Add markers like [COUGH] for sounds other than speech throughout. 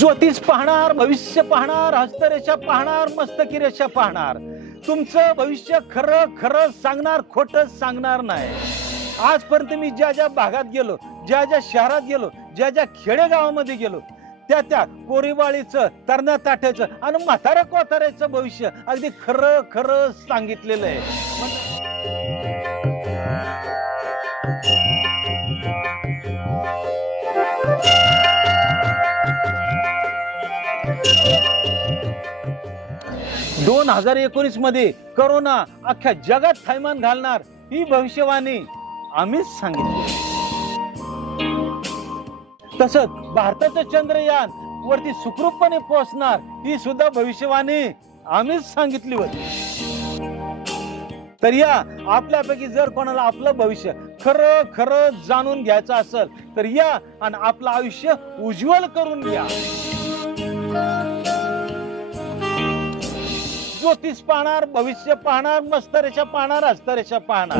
ज्योतिष पाहणार भविष्य पाहणार हस्तरेषा पाहणार मस्तकी रेषा पाहणार. तुमचं भविष्य खरं खरं सांगणार खोट सांगणार नाही. आजपर्यंत मी ज्या ज्या भागात गेलो ज्या ज्या शहरात गेलो ज्या ज्या खेडेगावामध्ये गेलो त्या त्या कोरीवाळीचं तरण्या ताट्याचं आणि म्हाताऱ्या कोताऱ्याचं भविष्य अगदी खरं खरं सांगितलेलं आहे. दोन हजार एकोणीसमध्ये करोना अख्ख्या जगात थैमान घालणार ही भविष्यवाणी आम्हीच सांगितली. तसंच भारताचं चंद्रयान वरती सुखरूपपणे पोहोचणार ही सुद्धा भविष्यवाणी आम्हीच सांगितली होती. तर या आपल्यापैकी जर कोणाला आपलं भविष्य खरं खरं जाणून घ्यायचं असेल तर या आणि आपलं आयुष्य उज्ज्वल करून घ्या. ज्योतिष पाहणार भविष्य पाहणार मस्तरेषा पाहणार हस्तरेषा पाहणार.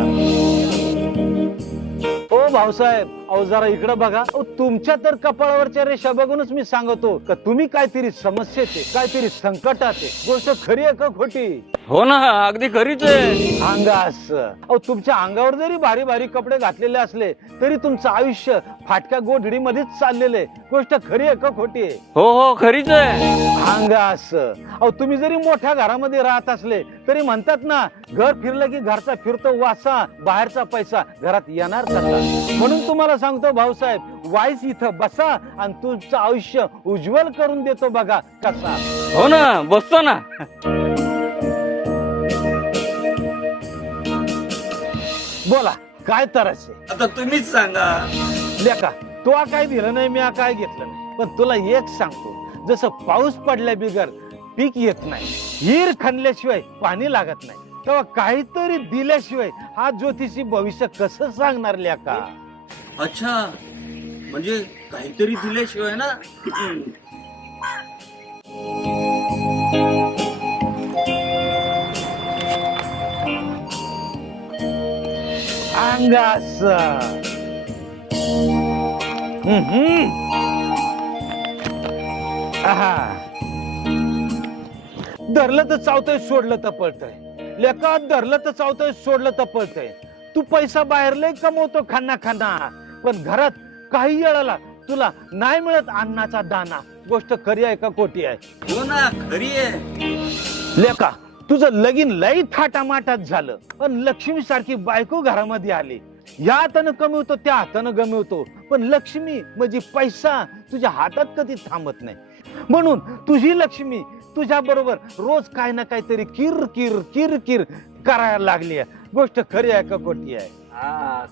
ओ भाऊसाहेब. अहो जरा इकडे बघा. तुमच्या तर कपाळावरच्या रेषा बघूनच मी सांगतो का तुम्ही काहीतरी समस्येचे काहीतरी संकटाचे गोष्ट खरी आहे का खोटी? हो ना अगदी खरीच आहे. अंगास अहो तुमच्या अंगावर जरी भारी भारी कपडे घातलेले असले तरी तुमचं आयुष्य फाटक्या गोधडीमध्येच चाललेले गोष्ट खरी आहे का खोटी आहे? हो हो खरीच आहे. अंगास अहो तुम्ही जरी मोठ्या घरामध्ये राहत असले तरी म्हणतात ना घर फिरलं की घरचा फिरतो वासा बाहेरचा पैसा घरात येणार कसा? म्हणून तुम्हाला सांगतो भाऊसाहेब वाईस इथं बसा आणि तुमचं आयुष्य उज्ज्वल करून देतो बघा कसा. हो ना बसतो ना. बोला काय तरच आहे? आता तुम्हीच सांगा. लेका तो काय दिलं नाही मी काय घेतलं नाही. पण तुला एक सांगतो जसं पाऊस पडल्या बिगर पीक येत नाही हिर खणल्याशिवाय पाणी लागत नाही. तेव्हा काहीतरी दिल्याशिवाय हा ज्योतिषी भविष्य कसं सांगणार लेका? अच्छा म्हणजे काहीतरी दिल्याशिवाय ना? अंगास. धरलं तर चावतंय सोडलं तर पळतंय. लेका धरलं तर चावतंय सोडलं तर पळतंय. तू पैसा बाहेर लय कमवतो खाना खाना. पण घरात काही वेळाला तुला नाही मिळत अन्नाचा दाना. गोष्ट खरी आहे का खोटी आहे? हो ना खरी आहे. लेका तुझं लगीन लई थाटामाटात झालं. पण लक्ष्मी सारखी बायको घरामध्ये आली. या हातानं कमवतो त्या हातानं गमवतो. पण लक्ष्मी म्हणजे पैसा तुझ्या हातात कधी थांबत नाही. म्हणून तुझी लक्ष्मी तुझ्या बरोबर रोज काय ना काहीतरी किर किर किर किर करायला लागली आहे. गोष्ट खरी आहे का खोटी आहे? हा,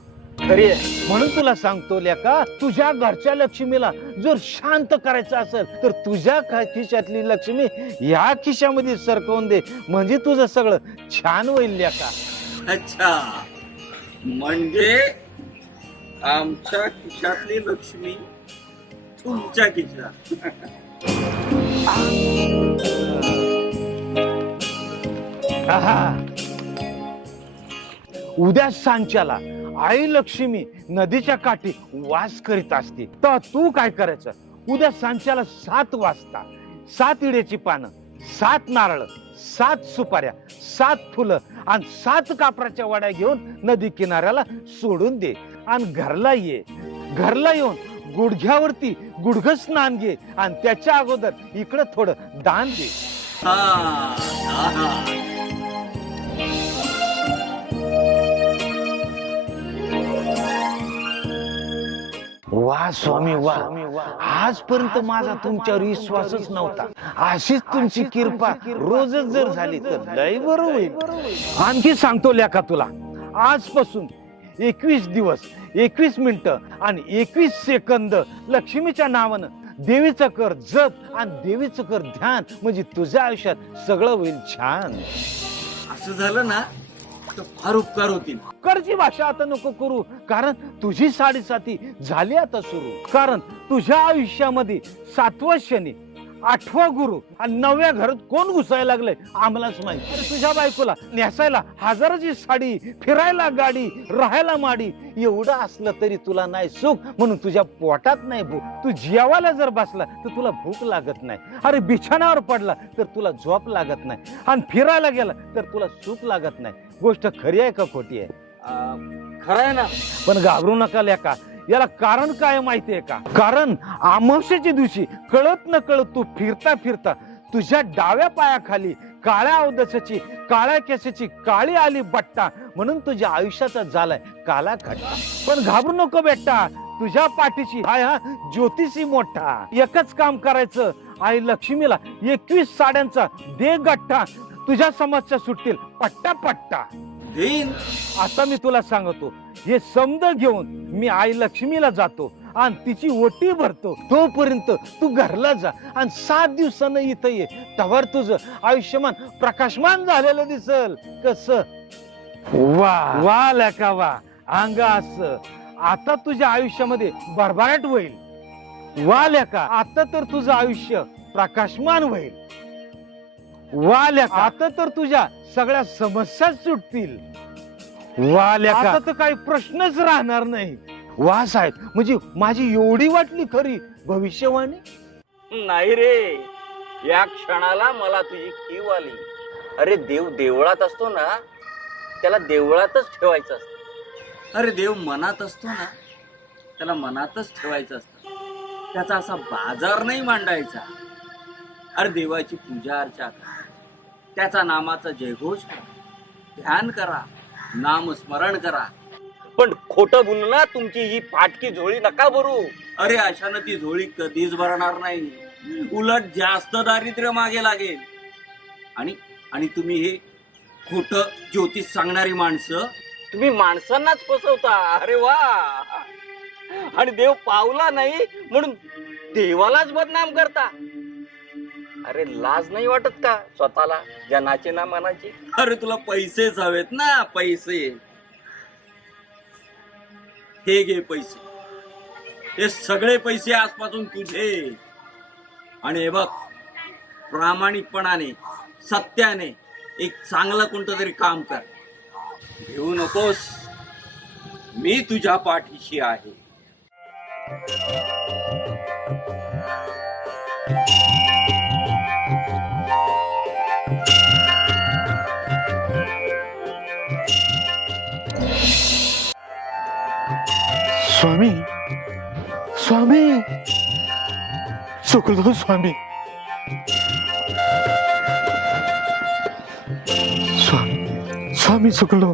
खरी आहे. म्हणून तुला सांगतो लेका तुझ्या घरच्या लक्ष्मीला जर शांत करायचं असेल तर तुझ्या खा- खिशातली लक्ष्मी या खिशामध्ये सरकवून दे. म्हणजे तुझं सगळं छान होईल लेका. अच्छा. म्हणजे आमच्या खिशातली लक्ष्मी तुमच्या खिशात. [LAUGHS] उद्या सांच्याला आई लक्ष्मी नदीच्या काठी वास करीत असते. तर तू काय करायचं? उद्या सांच्याला सात वाजता सात इड्याची पानं सात नारळ सात सुपाऱ्या सात फुलं आणि सात कापराच्या वाड्या घेऊन नदी किनाऱ्याला सोडून दे आणि घरला ये. घरला येऊन गुडघ्यावरती गुडघ स्नान घे आणि त्याच्या अगोदर इकडं थोडं दान दे. हा, हा, हा. वा स्वामी वा. आजपर्यंत माझा तुमच्यावर विश्वासच नव्हता. अशीच तुमची कृपा रोजच जर झाली तर लय बरं होईल. आणखी सांगतो लेका तुला. आजपासून एकवीस दिवस एकवीस मिनिटं आणि एकवीस सेकंद लक्ष्मीच्या नावानं देवीचं कर जप आणि देवीचं कर ध्यान म्हणजे तुझ्या आयुष्यात सगळं होईल छान. असं झालं ना तर फार उपकार होतील. करची भाषा आता नको करू कारण तुझी साडेसाती झाली आता सुरू. कारण तुझ्या आयुष्यामध्ये सातवा शनी आठवा गुरु. आणि नवव्या घरात कोण घुसायला लागलंय? आम्हालाच माहिती. अरे तुझ्या बायकोला नेसायला हजाराची साडी फिरायला गाडी राहायला माडी. एवढं असलं तरी तुला नाही सुख म्हणून तुझ्या पोटात नाही भूक. तू जेवायला जर बसला तर तुला भूक लागत नाही. अरे बिछाण्यावर पडला तर तुला झोप लागत नाही. आणि फिरायला गेला तर तुला सुख लागत नाही. गोष्ट खरी आहे का खोटी आहे? खरं आहे ना. पण घाबरू नका लेका. याला कारण काय माहितीये का? कारण अमावस्याच्या दिवशी कळत न कळत तू फिरता फिरता तुझ्या डाव्या पायाखाली काळ्या अवदसाची काळ्या केसाची काळी आली बट्टा म्हणून तुझ्या आयुष्याचा झालाय काला खड्डा पण घाबरू नको बेटा तुझ्या पाठीची हाय हा ज्योतिषी मोठा. एकच काम करायचं आई लक्ष्मीला एकवीस साड्यांचा दे गठ्ठा तुझ्या समस्या सुटतील पट्टा पट्टा. देईन. आता मी तुला सांगतो हे समज घेऊन मी आई लक्ष्मीला जातो आणि तिची ओटी भरतो तोपर्यंत तू घरला जा आणि सात दिवसानं इथं ये. तवर तुझं आयुष्यमान प्रकाशमान झालेलं दिसल. कस? वा. वा लेका वा. अंग अस. आता तुझ्या आयुष्यामध्ये भरभराट होईल. वा लेका. आता तर तुझं आयुष्य प्रकाशमान होईल. वा लेका. आता तर तुझ्या सगळ्या समस्या सुटतील. वा लेका आता तर काही प्रश्नच राहणार नाही. वा साहेब म्हणजे माझी एवढी वाटली खरी भविष्यवाणी? नाही रे. या क्षणाला मला तुझी कीव आली. अरे देव देवळात असतो ना त्याला देवळातच ठेवायचं असतं. अरे देव मनात असतो ना त्याला मनातच ठेवायचं असतं. त्याचा असा बाजार नाही मांडायचा. अरे देवाची पूजा अर्चा करा त्याचा नामाचा जयघोष करा ध्यान करा. नाम स्मरण करा. पण खोट बोलना तुमची ही फाटकी झोळी नका भरू. अरे अशानं ती झोळी कधीच भरणार नाही. उलट जास्त दारिद्र्य मागे लागेल. आणि आणि तुम्ही हे खोट ज्योतिष सांगणारी माणसं? तुम्ही माणसांनाच फसवता. अरे वा! आणि देव पावला नाही म्हणून देवालाच बदनाम करता. अरे लाज नाही वाटत का स्वतःला जनाचे ना मनाची अरे तुला पैसेच हवेत ना पैसे. हे घे पैसे. हे सगळे पैसे आजपासून तुझे. आणि हे बघ प्रामाणिकपणाने सत्याने एक चांगलं कोणतं तरी काम कर. घेऊ नकोस. मी तुझ्या पाठीशी आहे. स्वामी स्वामी चुकलो हो स्वामी. स्वामी स्वामी चुकलो